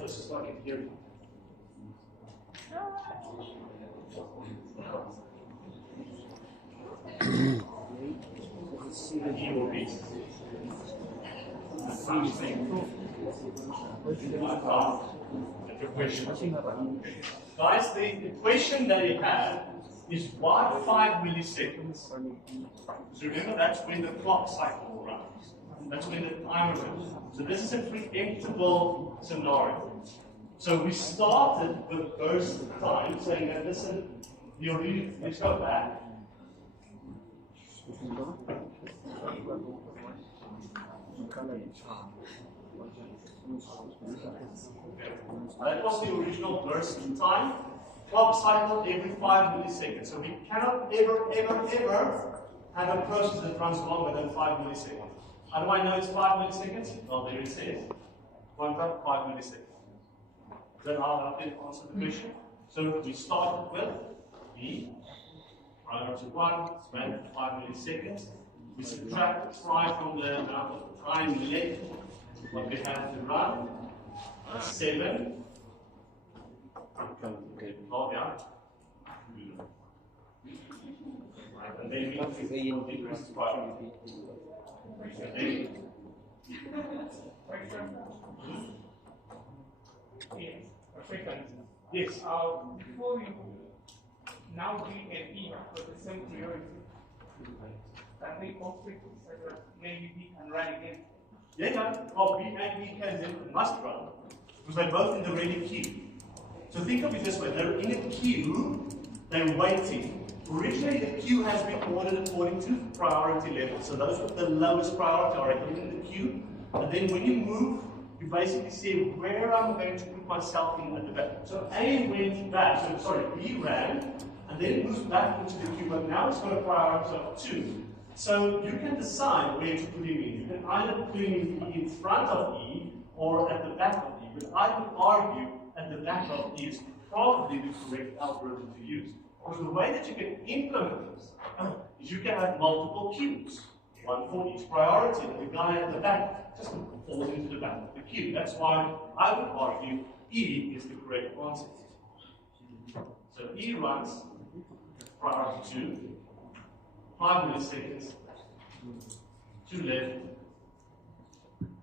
This is like a theory. E will be the same thing. The equation. Guys, the equation that you have is why 5 milliseconds. So remember, that's when the clock cycle runs. That's when the timer runs. So this is a preemptible scenario. So we started with burst time, saying that listen, let's go back. That was the original burst time. Clock cycle every 5 milliseconds. So we cannot ever have a process that runs longer than 5 milliseconds. How do I know it's 5 milliseconds? Well, there it says. 5 milliseconds. Then I'll answer the question. So we started with E, priority 1, ran 5 milliseconds. We subtract 5 from the amount of time left, what we have to run. 7. Oh, yeah. And then we increase 5. Yes. Before you now D and E for the same priority, can they conflict such that maybe B can run again? Yeah, well, B and E must run because they're both in the ready queue. So think of it this way: they're in a queue, they're waiting. Originally, the queue has been ordered according to priority level. So those with the lowest priority are in the queue. And then when you move, you basically see where I'm going to put myself in at the back. So A went back, B ran, and then it moves back into the queue, but now it's got a priority of 2. So you can decide where to put him in. You can either put him in front of E or at the back of E. But I would argue at the back of E is probably the correct algorithm to use. Because the way that you can implement this is you can have multiple queues, one for each priority, and the guy at the back just falls into the back of the queue. That's why I would argue E is the correct answer. So E runs priority 2, 5 milliseconds, 2 left,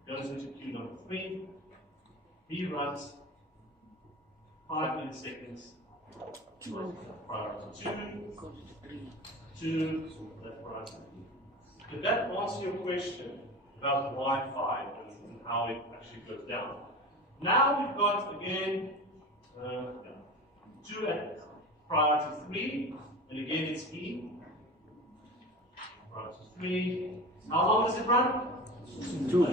goes into queue number 3. B runs 5 milliseconds, priority 2, left priority. Did that answer your question about why 5 and how it actually goes down? Now we've got again 2 at priority 3, and again it's E. Priority 3. How long does it run? 2.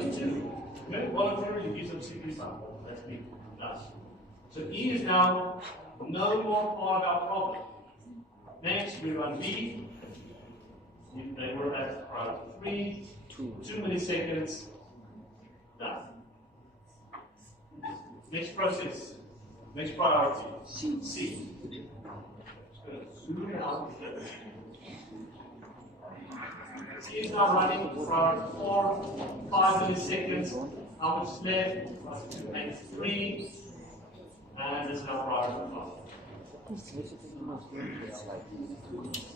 Okay, voluntarily gives them secret sample. That's me. Nice. So E is now no more part of our problem. Next we run B. They were at priority 3, 2 milliseconds, done. Next process, next priority, C. Zoom out. C is now running priority 4, 5 milliseconds. How much is left? 2 and 3, and this is now priority 5.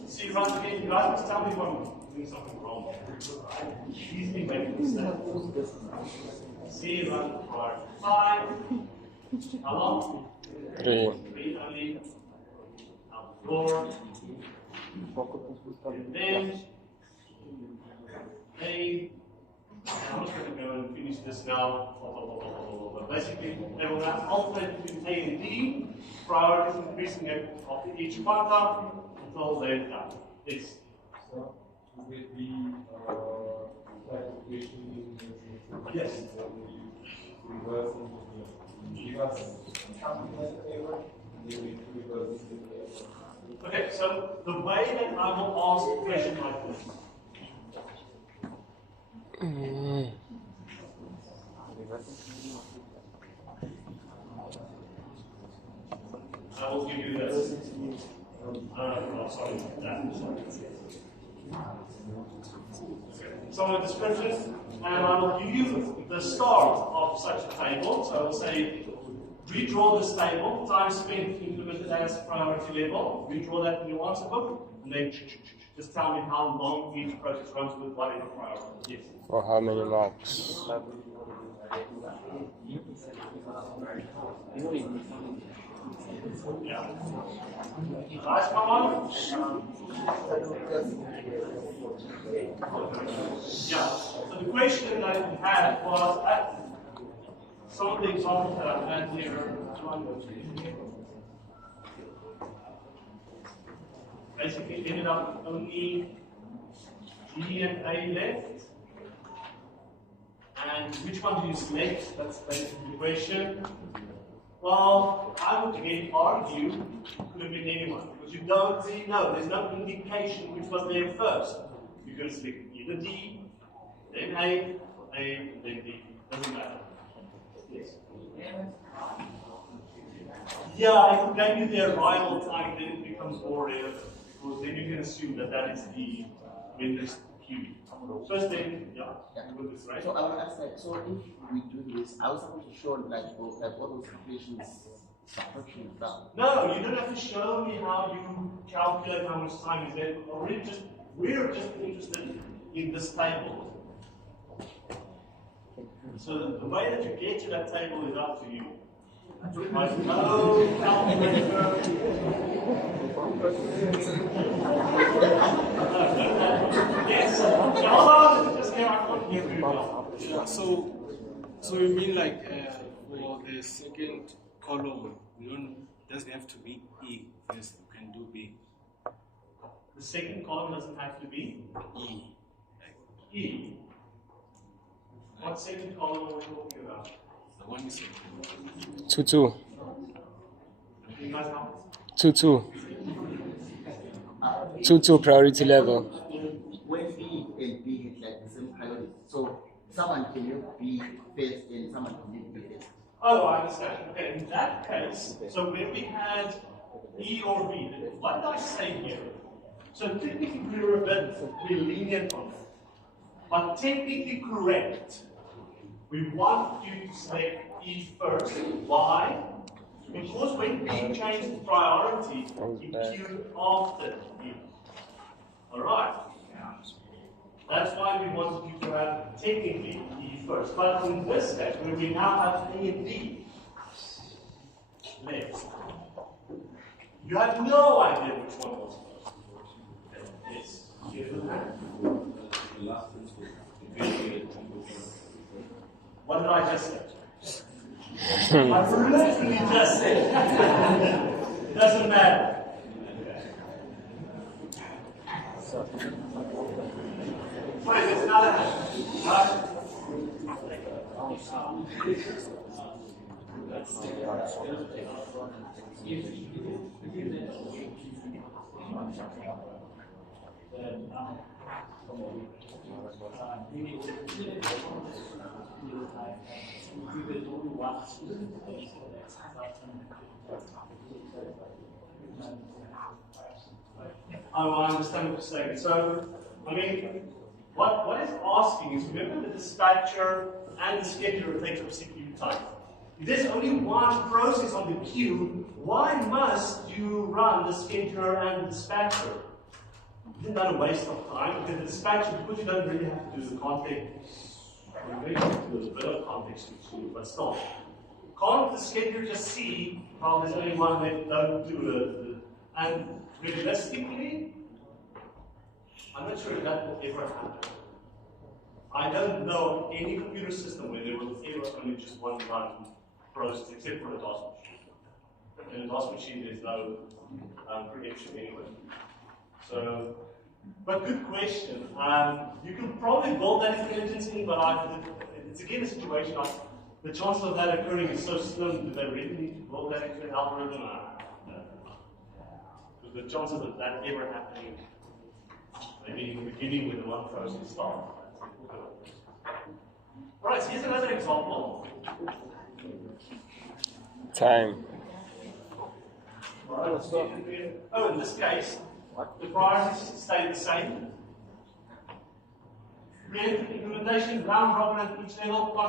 See, runs again. You guys must tell me if I'm doing something wrong. Easily make a mistake. See, run priority 5. How long? 3 only. Now 4. And then A. I'm just going to go and finish this now. Basically, they will now alternate between A and D. Priorities increasing after each quantum until they're done. Yes. So, will it be classification? Yes. Reverse engineering. Give us something like a favor, and then we reverse it. Okay, so the way that I will ask a question like this. I will give you this. Sorry, that. So a description, and I will give you the start of such a table. So I will say redraw this table, time spent implemented as priority level, redraw that in your answer book, and then just tell me how long each process runs with whatever priority. Yes. For how many marks? Yeah. Last one. Yeah. So the question that we had was at some of the examples that I had here. Basically ended up only G and A left. And which one do you select? That's basically the question. Well, I would again argue could have been anyone, because you don't really know. There's no indication which was there first. You're going to select either D, then A, then D. Doesn't matter. Yes. Yeah, if you gave you the arrival time, then it becomes more relevant, because then you can assume that that is the winner's QE. First thing, yeah. This, right? So I want to ask, like, so if we do this, I was supposed to show like all those calculations subtraction down. No, you don't have to show me how you calculate how much time is there. We're just interested in this table. So the way that you get to that table is up to you. There's no calculator. Yes. Hold on. Just here, I can't hear you now. Yeah, so you mean like for the second column, doesn't have to be E. Yes, you can do B. The second column doesn't have to be E. E. What second column are we talking about? The one is 2-2. You guys have 2-2. 2-2 priority level. When B and B had like the same priority, so someone can make B first and someone can make B first. Oh, I understand. Okay, in that case, so when we had E or B, what did I say here? So technically we're a bit lenient on it, but technically correct. We want you to select E first. Why? Because when B changed priority, it queued after E. Alright. That's why we wanted you to have technically E first. But in this case, where we now have A and D left, you have no idea which one was first. Yes. What did I just say? I literally just said. It doesn't matter. Wait, there's another hand. Oh, I understand what you're saying. So, I mean, what it's asking is, remember the dispatcher and the scheduler takes up CPU time. If there's only one process on the queue, why must you run the scheduler and the dispatcher? Isn't that a waste of time? Because the dispatcher, because you don't really have to do the context, there's a bit of context to it, but still. Can't the scheduler just see how there's only one that don't do it? And realistically, I'm not sure if that will ever happen. I don't know any computer system where there will ever only just one run process, except for a DOS machine. In a DOS machine, there's no preemption anyway. So, but good question. You can probably build that intelligence in, but it's again a situation like the chances of that occurring is so slim. Do they really need to build that into an algorithm? Because the chances of that ever happening, maybe in the beginning with the one process starts. Alright, so here's another example. Time. Oh, in this case, the priorities stay the same. Implementation, round robin at each level.